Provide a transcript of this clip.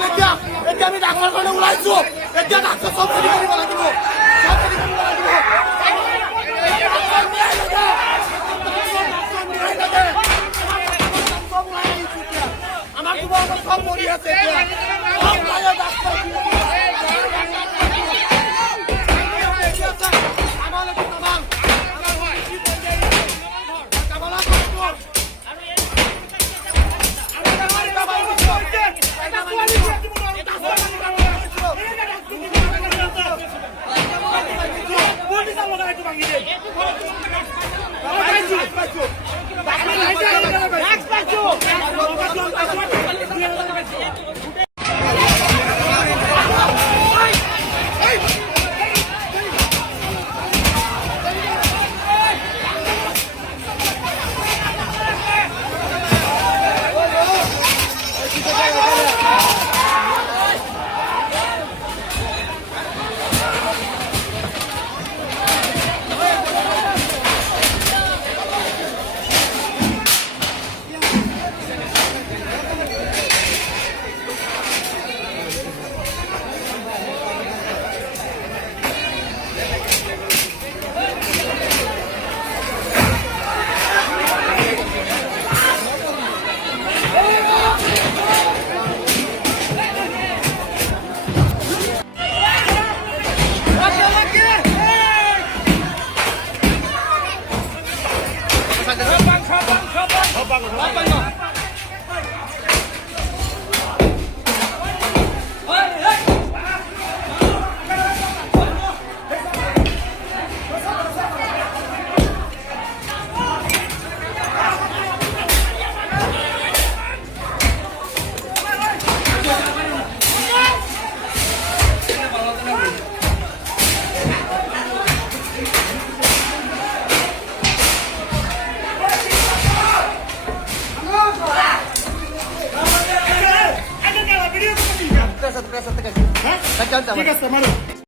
হ'ল এতিয়া এতিয়া আমি ডাঙৰ কাৰণে ওলাইছো এতিয়া ডাক্তৰ চব ৰেডি কৰিব লাগিব চব ৰেডি কৰিব লাগিব আমাৰ যুৱক সব মৰি আছে এতিয়া সব লাগে ডাক্তৰ ঠিক আছে, মাৰো।